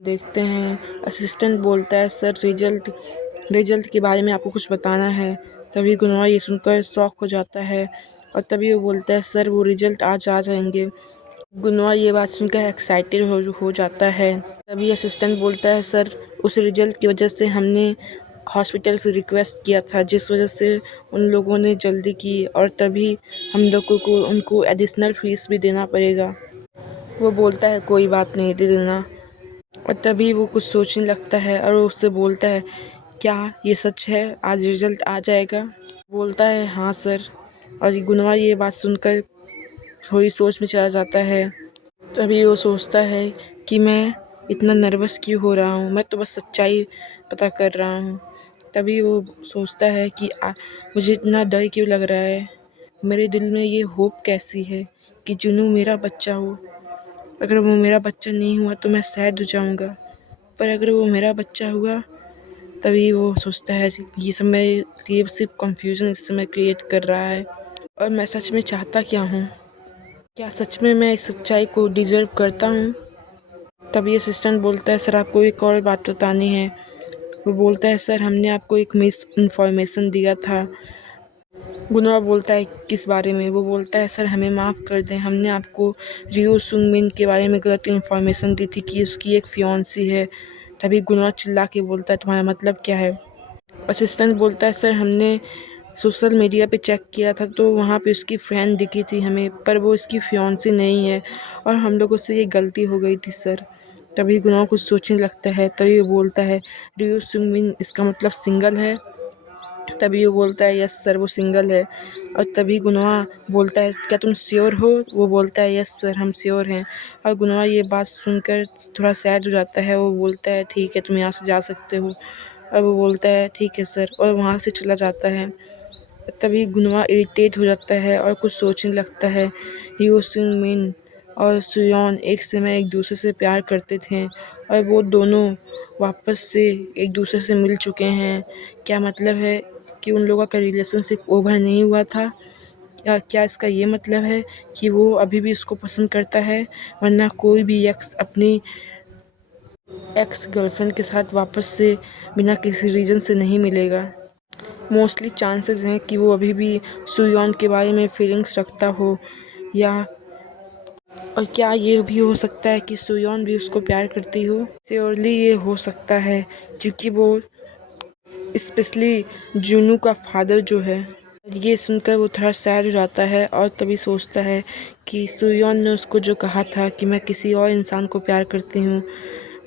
देखते हैं। असिस्टेंट बोलता है, सर रिजल्ट रिजल्ट के बारे में आपको कुछ बताना है। तभी गुनवा ये सुनकर शॉक हो जाता है और तभी वो बोलता है, सर वो रिजल्ट आज आ जाएंगे। गुनवा ये बात सुनकर एक्साइटेड हो जाता है। तभी असिस्टेंट बोलता है, सर उस रिजल्ट की वजह से हमने हॉस्पिटल से रिक्वेस्ट किया था, जिस वजह से उन लोगों ने जल्दी की और तभी हम लोगों को उनको एडिशनल फीस भी देना पड़ेगा। वो बोलता है, कोई बात नहीं, दे देना। और तभी वो कुछ सोचने लगता है और वो उससे बोलता है, क्या ये सच है, आज रिजल्ट आ जाएगा? बोलता है, हाँ सर। और गुनवा ये बात सुनकर थोड़ी सोच में चला जाता है। तभी वो सोचता है कि मैं इतना नर्वस क्यों हो रहा हूँ, मैं तो बस सच्चाई पता कर रहा हूँ। तभी वो सोचता है कि मुझे इतना डर क्यों लग रहा है, मेरे दिल में ये होप कैसी है कि जुनू मेरा बच्चा हो। अगर वो मेरा बच्चा नहीं हुआ तो मैं सैड हो जाऊँगा, पर अगर वो मेरा बच्चा हुआ। तभी वो सोचता है ये सिर्फ कंफ्यूजन इस समय क्रिएट कर रहा है और मैं सच में चाहता क्या हूँ, क्या सच में मैं इस सच्चाई को डिजर्व करता हूँ? तभी असिस्टेंट बोलता है, सर आपको एक और बात बतानी है। वो बोलता है, सर हमने आपको एक मिस इन्फॉर्मेशन दिया था। गुनवा बोलता है, किस बारे में? वो बोलता है, सर हमें माफ़ कर दें, हमने आपको रियो सुंग मिन के बारे में गलत इन्फॉर्मेशन दी थी कि उसकी एक फियांसी है। तभी गुनवा चिल्ला के बोलता है, तुम्हारा मतलब क्या है? असिस्टेंट बोलता है, सर हमने सोशल मीडिया पे चेक किया था तो वहाँ पे उसकी फ्रेंड दिखी थी हमें, पर वो उसकी फियांसी नहीं है और हम लोगों से ये गलती हो गई थी सर। तभी गुनवा कुछ सोचने लगता है। तभी वो बोलता है, रियो सुंग मिन इसका मतलब सिंगल है? तभी वो बोलता है, यस सर वो सिंगल है। और तभी गुनवा बोलता है, क्या तुम श्योर हो? वो बोलता है, यस सर हम श्योर हैं। और गुनवा ये बात सुनकर थोड़ा सैड हो जाता है। वो बोलता है, ठीक है तुम यहाँ से जा सकते हो। और वो बोलता है, ठीक है सर, और वहाँ से चला जाता है। तभी गुनवा इरिटेट हो जाता है और कुछ सोचने लगता है। रियो सुंग मिन और सुयॉन एक समय एक दूसरे से प्यार करते थे और वो दोनों वापस से एक दूसरे से मिल चुके हैं। क्या मतलब है कि उन लोगों का रिलेशनशिप ओवर नहीं हुआ था, या क्या इसका ये मतलब है कि वो अभी भी उसको पसंद करता है? वरना कोई भी एक्स अपनी एक्स गर्लफ्रेंड के साथ वापस से बिना किसी रीज़न से नहीं मिलेगा। मोस्टली चांसेस हैं कि वो अभी भी सुयॉन के बारे में फीलिंग्स रखता हो, या और क्या ये भी हो सकता है कि सुयॉन भी उसको प्यार करती हो? श्योरली ये हो सकता है, क्योंकि वो स्पेशली जुनू का फादर जो है। ये सुनकर वो थोड़ा सैड हो जाता है और तभी सोचता है कि सुयॉन ने उसको जो कहा था कि मैं किसी और इंसान को प्यार करती हूँ,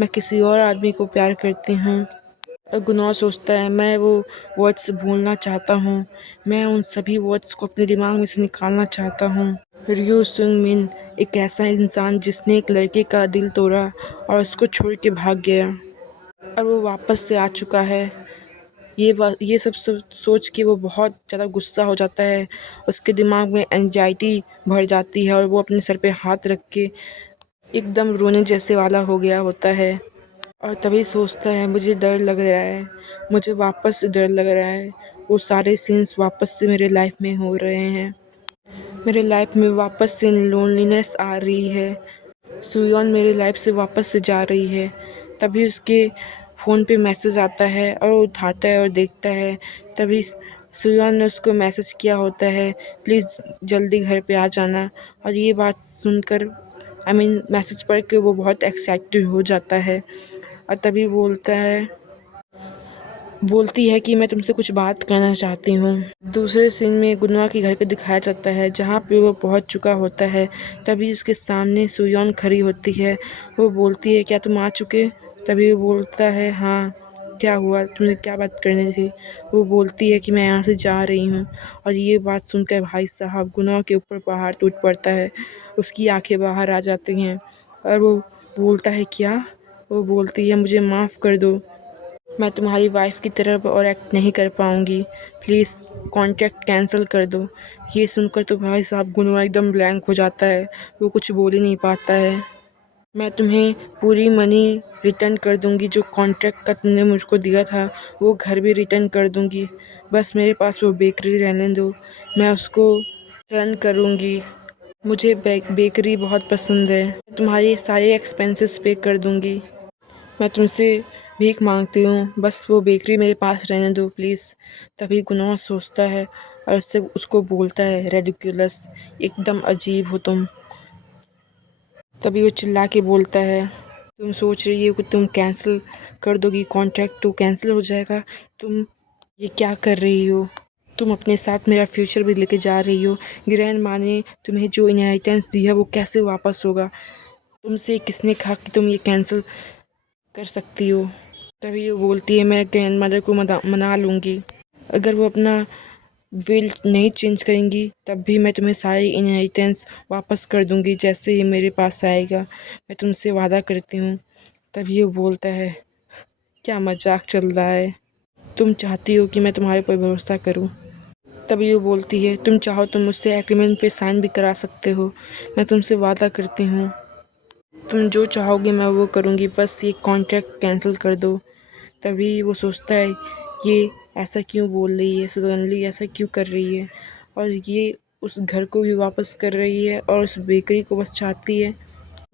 मैं किसी और आदमी को प्यार करती हूँ। और गुनाह सोचता है, मैं वो वर्ड्स भूलना चाहता हूँ, मैं उन सभी वर्ड्स को अपने दिमाग में से निकालना चाहता हूँ। रियो सुंग मिन एक ऐसा इंसान जिसने एक लड़के का दिल तोड़ा और उसको छोड़ के भाग गया, और वो वापस से आ चुका है। ये सब सोच के वो बहुत ज़्यादा गुस्सा हो जाता है। उसके दिमाग में एंजाइटी भर जाती है और वो अपने सर पे हाथ रख के एकदम रोने जैसे वाला हो गया होता है। और तभी सोचता है, मुझे डर लग रहा है, मुझे वापस से डर लग रहा है। वो सारे सीन्स वापस से मेरे लाइफ में हो रहे हैं, मेरे लाइफ में वापस से लोनलीनेस आ रही है। सुयॉन मेरी लाइफ से वापस से जा रही है। तभी उसके फ़ोन पे मैसेज आता है और वो उठाता है और देखता है। तभी सुयॉन ने उसको मैसेज किया होता है, प्लीज़ जल्दी घर पे आ जाना। और ये बात सुनकर मैसेज पढ़ के वो बहुत एक्साइटेड हो जाता है और तभी बोलती है कि मैं तुमसे कुछ बात करना चाहती हूँ। दूसरे सीन में गुनवा के घर को दिखाया जाता है, जहाँ पे वो पहुँच चुका होता है। तभी उसके सामने सुयॉन खड़ी होती है। वो बोलती है, क्या तुम आ चुके? तभी वो बोलता है, हाँ क्या हुआ, तुमने क्या बात करनी थी? वो बोलती है कि मैं यहाँ से जा रही हूँ। और ये बात सुनकर भाई साहब गुनवा के ऊपर पहाड़ टूट पड़ता है, उसकी आंखें बाहर आ जाती हैं और वो बोलता है, क्या? वो बोलती है, मुझे माफ़ कर दो, मैं तुम्हारी वाइफ़ की तरह और एक्ट नहीं कर पाऊँगी, प्लीज़ कॉन्ट्रैक्ट कैंसिल कर दो। ये सुनकर तो भाई साहब गुनवा एकदम ब्लैंक हो जाता है, वो कुछ बोल ही नहीं पाता है। मैं तुम्हें पूरी मनी रिटर्न कर दूँगी, जो कॉन्ट्रैक्ट का तुमने मुझको दिया था, वो घर भी रिटर्न कर दूँगी। बस मेरे पास वो बेकरी रहने दो, मैं उसको रन करूँगी। मुझे बेकरी बहुत पसंद है, तुम्हारे सारे एक्सपेंसेस पे कर दूँगी। मैं तुमसे भीख मांगती हूँ, बस वो बेकरी मेरे पास रहने दो प्लीज़। तभी गुनोआ सोचता है और उससे उसको बोलता है, रेडिकुलस, एकदम अजीब हो तुम। तभी वो चिल्ला के बोलता है, तुम सोच रही हो कि तुम कैंसिल कर दोगी कॉन्ट्रैक्ट तो कैंसिल हो जाएगा। तुम ये क्या कर रही हो? तुम अपने साथ मेरा फ्यूचर भी लेके जा रही हो। ग्रैंड माँ ने तुम्हें जो इनहेरिटेंस दी है वो कैसे वापस होगा? तुमसे किसने कहा कि तुम ये कैंसिल कर सकती हो? तभी वो बोलती है, मैं ग्रैंड मदर को मना लूँगी। अगर वो अपना विल नहीं चेंज करेंगी तब भी मैं तुम्हें सारी इनहेरिटेंस वापस कर दूँगी जैसे ही मेरे पास आएगा। मैं तुमसे वादा करती हूँ। तभी वो बोलता है, क्या मजाक चल रहा है? तुम चाहती हो कि मैं तुम्हारे ऊपर भरोसा करूँ? तभी वो बोलती है, तुम चाहो तो मुझसे एग्रीमेंट पे साइन भी करा सकते हो। मैं तुमसे वादा करती हूँ, तुम जो चाहोगे मैं वो करूँगी, बस ये कॉन्ट्रैक्ट कैंसिल कर दो। तभी वो सोचता है, ये ऐसा क्यों बोल रही है, सडनली ऐसा क्यों कर रही है, और ये उस घर को भी वापस कर रही है और उस बेकरी को बस चाहती है।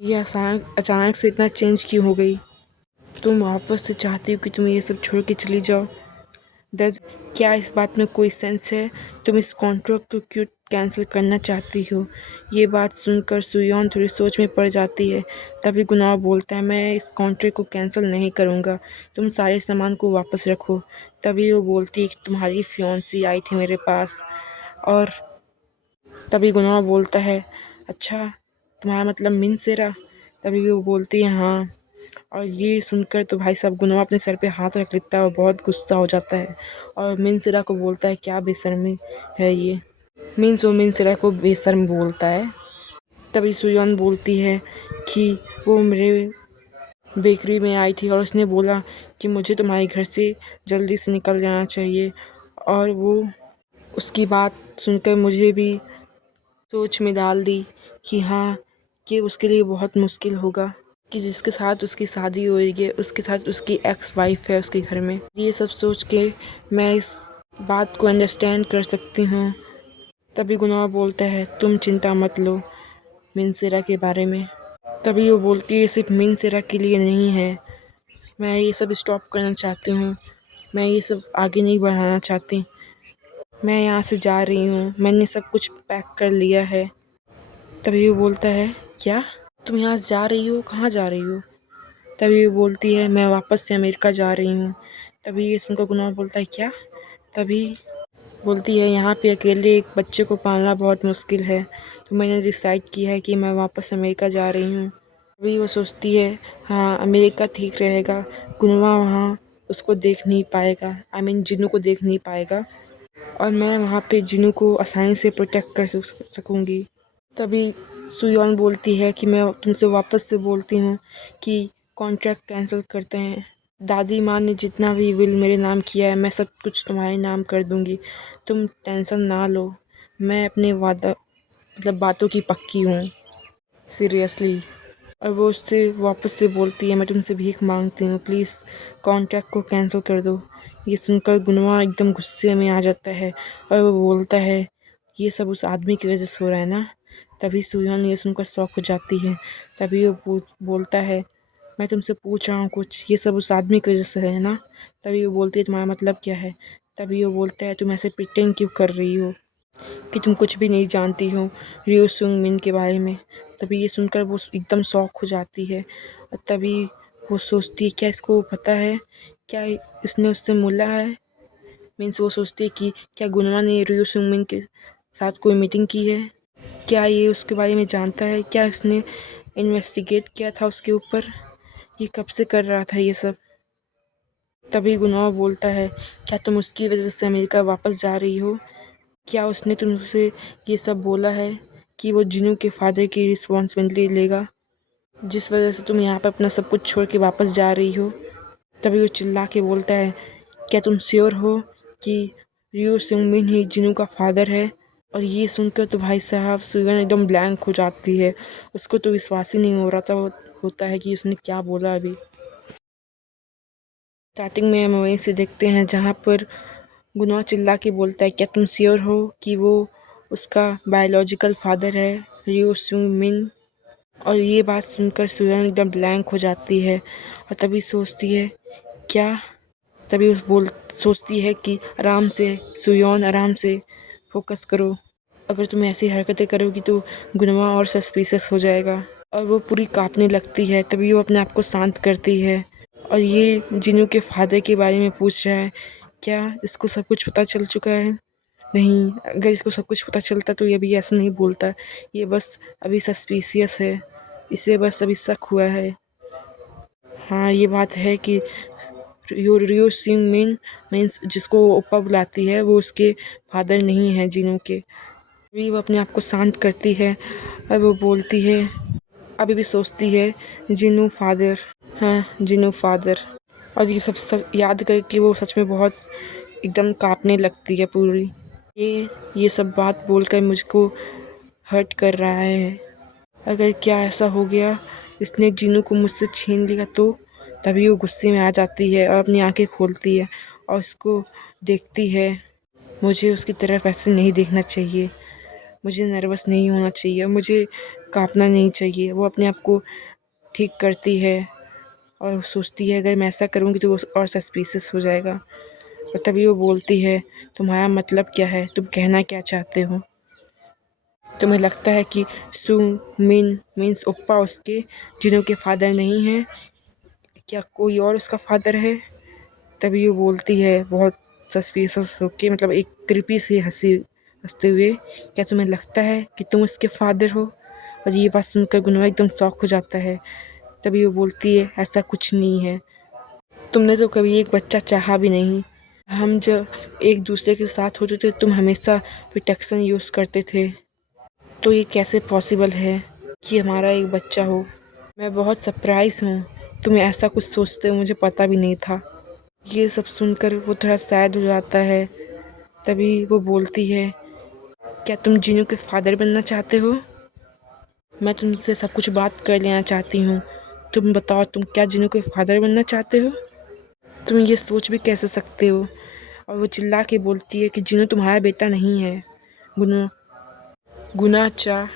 ये अचानक से इतना चेंज क्यों हो गई? तुम वापस से चाहती हो कि तुम ये सब छोड़ के चली जाओ। दस क्या इस बात में कोई सेंस है? तुम इस कॉन्ट्रैक्ट को क्यों कैंसिल करना चाहती हो? ये बात सुनकर सुयोन थोड़ी सोच में पड़ जाती है। तभी गुनाह बोलता है, मैं इस कॉन्ट्रैक्ट को कैंसिल नहीं करूँगा, तुम सारे सामान को वापस रखो। तभी वो बोलती है कि तुम्हारी फियांसी आई थी मेरे पास, और तभी गुनाह बोलता है, अच्छा तुम्हारा मतलब मिनसेरा? तभी वो बोलती है, हाँ। और ये सुनकर तो भाई साहब गुनवा अपने सर पे हाथ रख लेता है और बहुत गुस्सा हो जाता है और मिनसेरा को बोलता है, क्या बेशर्मी है ये। मीन्स वो मिनसेरा को बेशर्म बोलता है। तभी सुयन बोलती है कि वो मेरे बेकरी में आई थी और उसने बोला कि मुझे तुम्हारे घर से जल्दी से निकल जाना चाहिए, और वो उसकी बात सुनकर मुझे भी सोच में डाल दी कि हाँ, कि उसके लिए बहुत मुश्किल होगा कि जिसके साथ उसकी शादी होएगी उसके साथ उसकी एक्स वाइफ है उसके घर में। ये सब सोच के मैं इस बात को अंडरस्टैंड कर सकती हूँ। तभी गुनाह बोलता है, तुम चिंता मत लो मिनसेरा के बारे में। तभी वो बोलती है, सिर्फ मिनसेरा के लिए नहीं है, मैं ये सब स्टॉप करना चाहती हूँ, मैं ये सब आगे नहीं बढ़ाना चाहती, मैं यहाँ से जा रही हूँ, मैंने सब कुछ पैक कर लिया है। तभी वो बोलता है, क्या तुम यहाँ से जा रही हो? कहाँ जा रही हो? तभी वो बोलती है, मैं वापस से अमेरिका जा रही हूँ। तभी ये सुनकर गुनाह बोलता है, क्या? तभी बोलती है, यहाँ पे अकेले एक बच्चे को पालना बहुत मुश्किल है, तो मैंने डिसाइड किया है कि मैं वापस अमेरिका जा रही हूँ। तभी वो सोचती है, हाँ अमेरिका ठीक रहेगा, गुनवा वहाँ उसको देख नहीं पाएगा, आई मीन जिन्नू को देख नहीं पाएगा, और मैं वहाँ पे जिन्नू को आसानी से प्रोटेक्ट कर सकूँगी। तभी सुयॉन बोलती है कि मैं तुमसे वापस से बोलती हूँ कि कॉन्ट्रैक्ट कैंसिल करते हैं। दादी माँ ने जितना भी विल मेरे नाम किया है मैं सब कुछ तुम्हारे नाम कर दूँगी, तुम टेंशन ना लो। मैं अपने वादा मतलब बातों की पक्की हूँ, सीरियसली। और वो उससे वापस से बोलती है, मैं तुमसे भीख मांगती हूँ, प्लीज़ कॉन्ट्रैक्ट को कैंसिल कर दो। ये सुनकर गुनवा एकदम गुस्से में आ जाता है और वो बोलता है, ये सब उस आदमी की वजह से हो रहा है ना? तभी सुयोन ये सुनकर शॉक हो जाती है। तभी वो बोलता है, मैं तुमसे पूछ रहा हूँ कुछ, ये सब उस आदमी की वजह से है ना? तभी वो बोलती है, तुम्हारा मतलब क्या है? तभी वो बोलता है, तुम ऐसे प्रिटेंड क्यों कर रही हो कि तुम कुछ भी नहीं जानती हो रियो सुंग मिन के बारे में। तभी ये सुनकर वो एकदम शॉक हो जाती है और तभी वो सोचती है, क्या इसको पता है, क्या इसने उससे मिला है? मीन्स वो सोचती है कि क्या गुनवा ने रियो सुंग मिन के साथ कोई मीटिंग की है, क्या ये उसके बारे में जानता है, क्या इसने इन्वेस्टिगेट किया था उसके ऊपर, ये कब से कर रहा था ये सब। तभी गुनाह बोलता है, क्या तुम उसकी वजह से अमेरिका वापस जा रही हो? क्या उसने तुमसे ये सब बोला है कि वो जिनू के फादर की रिस्पॉन्सिबिलिटी लेगा, जिस वजह से तुम यहाँ पर अपना सब कुछ छोड़ के वापस जा रही हो? तभी वो चिल्ला के बोलता है, क्या तुम श्योर हो कि रियो सिंगमिन ही जिनू का फादर है? और ये सुनकर तो भाई साहब सुगन एकदम ब्लैंक हो जाती है, उसको तो विश्वास ही नहीं हो रहा था होता है कि उसने क्या बोला अभी। स्टार्टिंग में हम वहीं से देखते हैं जहाँ पर गुनाह चिल्ला के बोलता है, क्या तुम श्योर हो कि वो उसका बायोलॉजिकल फादर है, रियो सुंग मिन? और ये बात सुनकर सुयन एकदम ब्लैंक हो जाती है और तभी सोचती है क्या। तभी उस बोल सोचती है कि आराम से सुयन, आराम से फोकस करो। अगर तुम ऐसी हरकतें करोगी तो गुनवा और सस्पिशियस हो जाएगा। और वो पूरी कांपने लगती है। तभी वो अपने आप को शांत करती है और ये जिनू के फादर के बारे में पूछ रहा है। क्या इसको सब कुछ पता चल चुका है? नहीं, अगर इसको सब कुछ पता चलता तो ये अभी ऐसा नहीं बोलता। ये बस अभी सस्पिशियस है, इसे बस अभी शक हुआ है। हाँ, ये बात है कि रियो सिंह मीन्स जिसको वो ओप्पा बुलाती है वो उसके फादर नहीं है जिनू के। अभी वो अपने आप को शांत करती है और वो बोलती है, अभी भी सोचती है जिनू फादर, हाँ जिनू फादर। और ये सब याद करके वो सच में बहुत एकदम कांपने लगती है पूरी। ये सब बात बोलकर मुझको हर्ट कर रहा है। अगर क्या ऐसा हो गया इसने जिनू को मुझसे छीन लिया तो। तभी वो गुस्से में आ जाती है और अपनी आंखें खोलती है और उसको देखती है। मुझे उसकी तरफ ऐसे नहीं देखना चाहिए, मुझे नर्वस नहीं होना चाहिए, मुझे कांपना नहीं चाहिए। वो अपने आप को ठीक करती है और सोचती है अगर मैं ऐसा करूँगी तो वो और सस्पिशियस हो जाएगा। और तभी वो बोलती है, तुम्हारा मतलब क्या है, तुम कहना क्या चाहते हो? तुम्हें लगता है कि सु मीन्स ओप्पा उसके जिनों के फादर नहीं हैं? क्या कोई और उसका फादर है? तभी वो बोलती है बहुत सस्पिशियस होके, मतलब एक क्रीपी सी हंसी हंसते हुए, क्या तुम्हें लगता है कि तुम उसके फादर हो? और ये बात सुनकर गुनवा एकदम शॉक हो जाता है। तभी वो बोलती है ऐसा कुछ नहीं है, तुमने तो कभी एक बच्चा चाहा भी नहीं। हम जब एक दूसरे के साथ होते थे तुम हमेशा प्रोटेक्शन यूज़ करते थे, तो ये कैसे पॉसिबल है कि हमारा एक बच्चा हो? मैं बहुत सरप्राइज़ हूँ, तुम्हें ऐसा कुछ सोचते हो मुझे पता भी नहीं था। ये सब सुनकर वो थोड़ा सैड हो जाता है। तभी वो बोलती है, क्या तुम जीनू के फादर बनना चाहते हो? मैं तुमसे सब कुछ बात कर लेना चाहती हूँ। तुम बताओ तुम क्या जीनू के फादर बनना चाहते हो? तुम ये सोच भी कैसे सकते हो? और वो चिल्ला के बोलती है कि जिनू तुम्हारा बेटा नहीं है। गुना गुना चा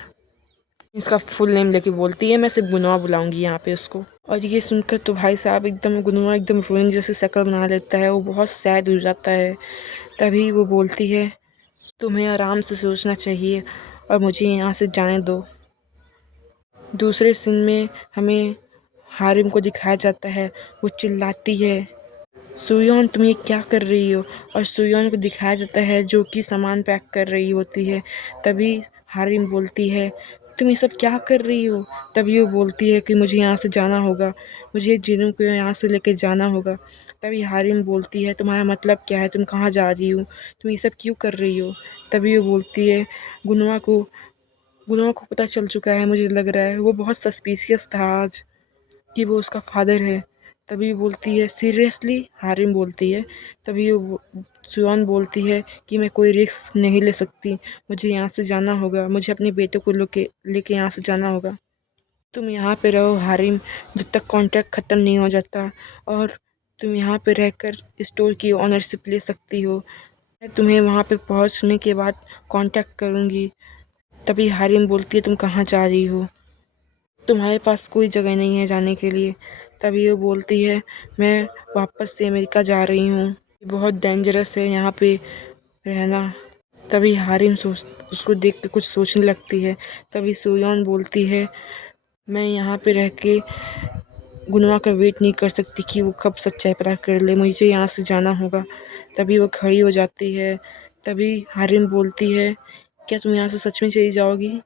इसका फुल नेम लेके बोलती है, मैं सिर्फ गुनवा बुलाऊंगी यहाँ पे उसको। और ये सुनकर तो भाई साहब एकदम गुनवा एकदम रोइन जैसे शक्ल बना लेता है, वो बहुत सैड हो जाता है। तभी वो बोलती है, तुम्हें आराम से सोचना चाहिए और मुझे यहाँ से जाने दो। दूसरे सीन में हमें हारिम को दिखाया जाता है, वो चिल्लाती है, सुयोन तुम ये क्या कर रही हो? और सुयोन को दिखाया जाता है जो कि सामान पैक कर रही होती है। तभी हारिम बोलती है, तुम ये सब क्या कर रही हो? तभी वो बोलती है कि मुझे यहाँ से जाना होगा, मुझे जिनू को यहाँ से लेके जाना होगा। तभी हारिम बोलती है, तुम्हारा मतलब क्या है, तुम कहाँ जा रही हो, तुम ये सब क्यों कर रही हो? तभी वो बोलती है, गुनवा को गुनवा को पता चल चुका है, मुझे लग रहा है वो बहुत सस्पिशियस था आज कि वो उसका फादर है। तभी बोलती है, सीरियसली? हारिम बोलती है। तभी वो सुयन बोलती है कि मैं कोई रिस्क नहीं ले सकती, मुझे यहाँ से जाना होगा, मुझे अपने बेटे को लेके यहाँ से जाना होगा। तुम यहाँ पे रहो हारिम, जब तक कॉन्ट्रैक्ट ख़त्म नहीं हो जाता, और तुम यहाँ पे रहकर स्टोर की ऑनरशिप ले सकती हो। मैं तुम्हें वहाँ पे पहुँचने के बाद कांटेक्ट करूँगी। तभी हारिम बोलती है, तुम कहाँ जा रही हो? तुम्हारे पास कोई जगह नहीं है जाने के लिए। तभी वो बोलती है, मैं वापस से अमेरिका जा रही हूँ, ये बहुत डेंजरस है यहाँ पे रहना। तभी हारिम उसको देख के कुछ सोचने लगती है। तभी सुयोन बोलती है, मैं यहाँ पे रह के गुनवा का वेट नहीं कर सकती कि वो कब सच्चाई पता कर ले, मुझे यहाँ से जाना होगा। तभी वो खड़ी हो जाती है। तभी हारिम बोलती है, क्या तुम यहाँ से सच में चली जाओगी?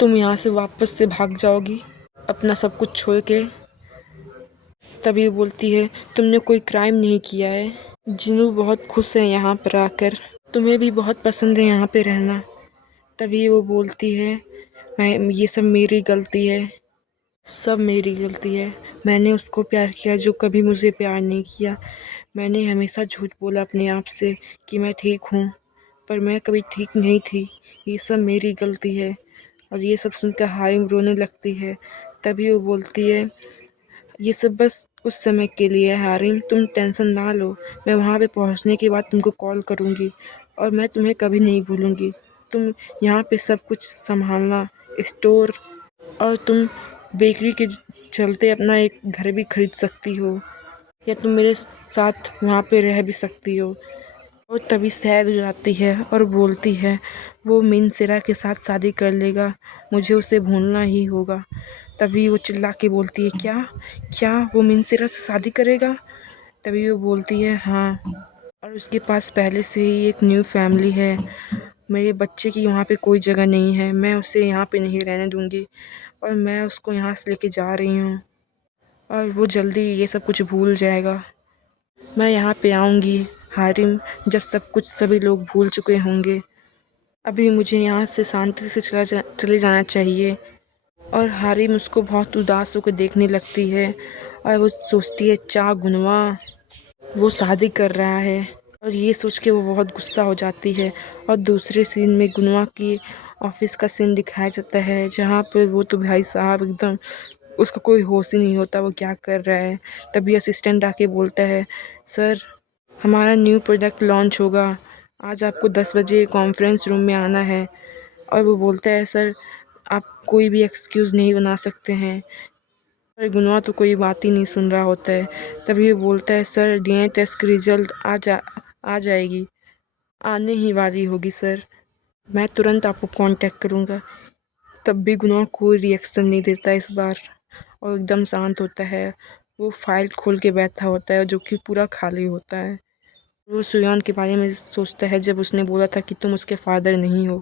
तुम यहाँ से वापस से भाग जाओगी अपना सब कुछ छोड़ के? तभी वो बोलती है, तुमने कोई क्राइम नहीं किया है, जिनू बहुत खुश है यहाँ पर आकर, तुम्हें भी बहुत पसंद है यहाँ पे रहना। तभी वो बोलती है, मैं ये सब मेरी गलती है, सब मेरी गलती है। मैंने उसको प्यार किया जो कभी मुझे प्यार नहीं किया। मैंने हमेशा झूठ बोला अपने आप से कि मैं ठीक हूँ, पर मैं कभी ठीक नहीं थी। ये सब मेरी गलती है। और ये सब सुनकर हारिम रोने लगती है। तभी वो बोलती है, ये सब बस कुछ समय के लिए है हारिम, तुम टेंशन ना लो। मैं वहाँ पे पहुँचने के बाद तुमको कॉल करूँगी और मैं तुम्हें कभी नहीं भूलूँगी। तुम यहाँ पे सब कुछ संभालना, स्टोर और तुम बेकरी के चलते अपना एक घर भी खरीद सकती हो, या तुम मेरे साथ वहाँ पे रह भी सकती हो। और तभी सैड हो जाती है और बोलती है वो मिनसेरा के साथ शादी कर लेगा, मुझे उसे भूलना ही होगा। तभी वो चिल्ला के बोलती है क्या, क्या वो मिनसेरा से शादी करेगा? तभी वो बोलती है हाँ, और उसके पास पहले से ही एक न्यू फैमिली है। मेरे बच्चे की वहाँ पे कोई जगह नहीं है, मैं उसे यहाँ पे नहीं रहने दूँगी और मैं उसको यहाँ से लेके जा रही हूँ और वो जल्दी ये सब कुछ भूल जाएगा। मैं यहाँ पे आऊँगी हारिम, जब सब कुछ सभी लोग भूल चुके होंगे। अभी मुझे यहाँ से शांति से चले जाना चाहिए। और हारिम उसको बहुत उदास होकर देखने लगती है और वो सोचती है चा गुनवा वो शादी कर रहा है, और ये सोच के वो बहुत गुस्सा हो जाती है। और दूसरे सीन में गुनवा की ऑफिस का सीन दिखाया जाता है, जहाँ पर वो तो भाई साहब एकदम उसको कोई होश ही नहीं होता वो क्या कर रहा है। तभी असिस्टेंट आके बोलता है सर, हमारा न्यू प्रोडक्ट लॉन्च होगा, आज आपको 10 बजे कॉन्फ्रेंस रूम में आना है। और वो बोलता है सर, आप कोई भी एक्सक्यूज़ नहीं बना सकते हैं। पर गुनवा तो कोई बात ही नहीं सुन रहा होता है। तभी वो बोलता है सर, डीएनए टेस्ट की रिजल्ट आ जाएगी, आने ही वाली होगी सर, मैं तुरंत आपको कांटेक्ट करूँगा। तब भी गुनवा कोई रिएक्शन नहीं देता इस बार और एकदम शांत होता है। वो फाइल खोल के बैठा होता है जो कि पूरा खाली होता है। वो सुयान के बारे में सोचता है जब उसने बोला था कि तुम उसके फादर नहीं हो,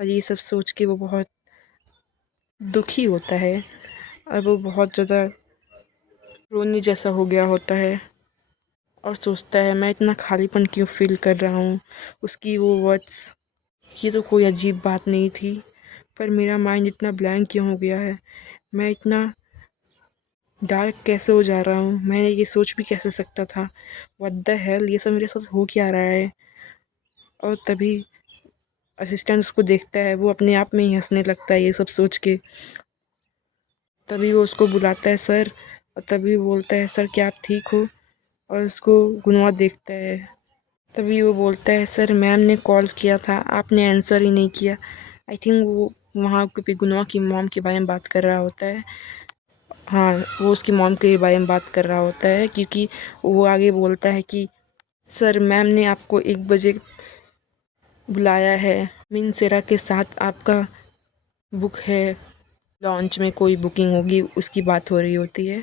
और ये सब सोच के वो बहुत दुखी होता है और वो बहुत ज़्यादा रोने जैसा हो गया होता है और सोचता है मैं इतना खालीपन क्यों फील कर रहा हूँ। उसकी वो वर्ड्स, ये तो कोई अजीब बात नहीं थी, पर मेरा माइंड इतना ब्लैंक क्यों हो गया है, मैं इतना डार्क कैसे हो जा रहा हूँ, मैंने ये सोच भी कैसे सकता था, व्हाट द हेल, ये सब मेरे साथ हो क्या रहा है। और तभी असिस्टेंट उसको देखता है, वो अपने आप में ही हंसने लगता है ये सब सोच के। तभी वो उसको बुलाता है सर, और तभी वो बोलता है सर क्या आप ठीक हो, और उसको गुनवा देखता है। तभी वो बोलता है सर, मैम ने कॉल किया था, आपने आंसर ही नहीं किया। आई थिंक वो वहाँ पे गुनवा की मॉम के बारे में बात कर रहा होता है। हाँ, वो उसकी मॉम के बारे में बात कर रहा होता है, क्योंकि वो आगे बोलता है कि सर, मैम ने आपको 1 बजे बुलाया है, मिनसेरा के साथ आपका बुक है, लॉन्च में कोई बुकिंग होगी उसकी बात हो रही होती है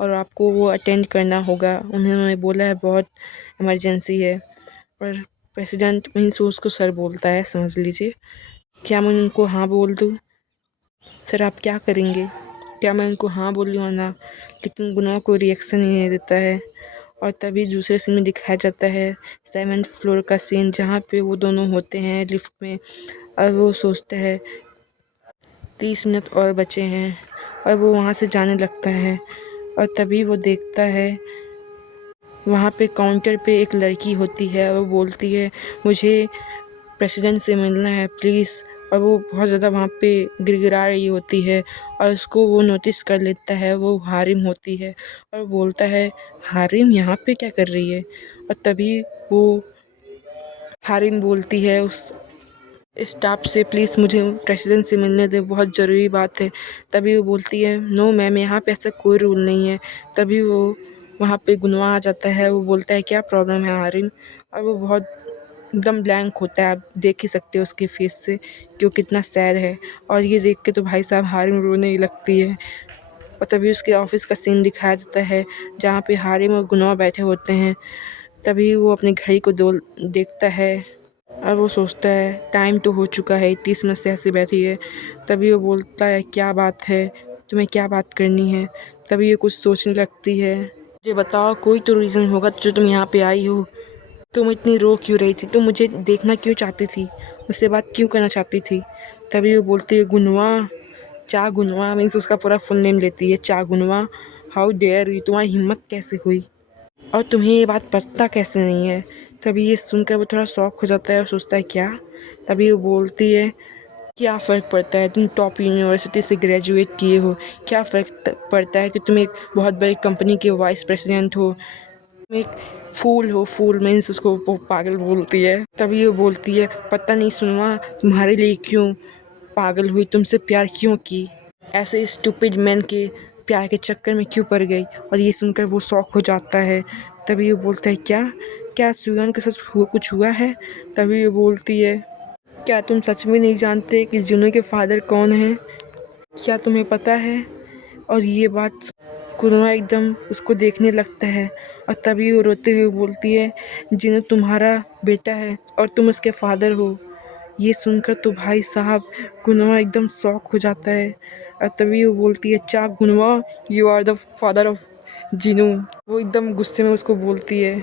और आपको वो अटेंड करना होगा। उन्होंने बोला है बहुत इमरजेंसी है। और प्रेसिडेंट मीन्स वो उसको सर बोलता है, समझ लीजिए। क्या मैं उनको हाँ बोल दूँ? सर आप क्या करेंगे? क्या मैं उनको हाँ बोल लूँ या ना? लेकिन गुनवा कोई रिएक्शन ही नहीं देता है। और तभी दूसरे सीन में दिखाया जाता है 7th फ्लोर का सीन, जहाँ पे वो दोनों होते हैं लिफ्ट में और वो सोचते हैं 30 मिनट और बचे हैं, और वो वहाँ से जाने लगता है। और तभी वो देखता है वहाँ पे काउंटर पे एक लड़की होती है और वो बोलती है मुझे प्रेसिडेंट से मिलना है प्लीज़। और वो बहुत ज़्यादा वहाँ पे गिड़गिड़ा रही होती है और उसको वो नोटिस कर लेता है, वो हारिम होती है और बोलता है हारिम यहाँ पे क्या कर रही है। और तभी वो हारिम बोलती है उस स्टाफ से प्लीज़ मुझे प्रेसिडेंट से मिलने दे, बहुत ज़रूरी बात है। तभी वो बोलती है नो मैम, यहाँ पे ऐसा कोई रूल नहीं है। तभी वो वहाँ पे गुनवा आ जाता है, वो बोलता है क्या प्रॉब्लम है हारिम, और वो बहुत एकदम ब्लैंक होता है, आप देख ही सकते हो उसके फेस से कि वो कितना सैड है। और ये देख के तो भाई साहब हारिम रोने ही लगती है। और तभी उसके ऑफिस का सीन दिखाया जाता है जहाँ पे हारिम और गुनवा बैठे होते हैं। तभी वो अपने घड़ी को देखता है और वो सोचता है टाइम तो हो चुका है, इतनी समस्या से बैठी है। तभी वो बोलता है क्या बात है, तुम्हें क्या बात करनी है। तभी ये कुछ सोचने लगती है, मुझे बताओ कोई तो रीज़न होगा जो तुम यहाँ पे आई हो, तुम इतनी रो क्यों रही थी, तुम मुझे देखना क्यों चाहती थी, मुझसे बात क्यों करना चाहती थी। तभी वो बोलती है गुनवा, चा गुनवा, मीन्स उसका पूरा फुल नेम लेती है, चा गुनवा, हाउ डेयर यू, तुम्हारी हिम्मत कैसे हुई और तुम्हें ये बात पता कैसे नहीं है। तभी ये सुनकर वो थोड़ा शॉक हो जाता है और सोचता है क्या। तभी वो बोलती है क्या फ़र्क पड़ता है, तुम टॉप यूनिवर्सिटी से ग्रेजुएट किए हो, क्या फ़र्क पड़ता है कि तुम एक बहुत बड़ी कंपनी के वाइस प्रेसिडेंट हो, तुम एक फूल हो। फूल मीन्स उसको वो पागल बोलती है। तभी वो बोलती है पता नहीं सुनवा तुम्हारे लिए क्यों पागल हुई, तुमसे प्यार क्यों की। ऐसे स्टूपिड मैन के प्यार के चक्कर में क्यों पड़ गई। और ये सुनकर वो शॉक हो जाता है। तभी वो बोलता है क्या क्या सुगन के साथ कुछ हुआ है। तभी वो बोलती है क्या तुम सच में नहीं जानते कि जुनू के फादर कौन हैं, क्या तुम्हें पता है। और ये बात कुनवा एकदम उसको देखने लगता है और तभी वो रोते हुए बोलती है जिन्हों तुम्हारा बेटा है और तुम उसके फादर हो। ये सुनकर तो भाई साहब गुनवा एकदम शॉक हो जाता है और तभी वो बोलती है चा गुनवा, you are the father of Jinu. वो एकदम गुस्से में उसको बोलती है।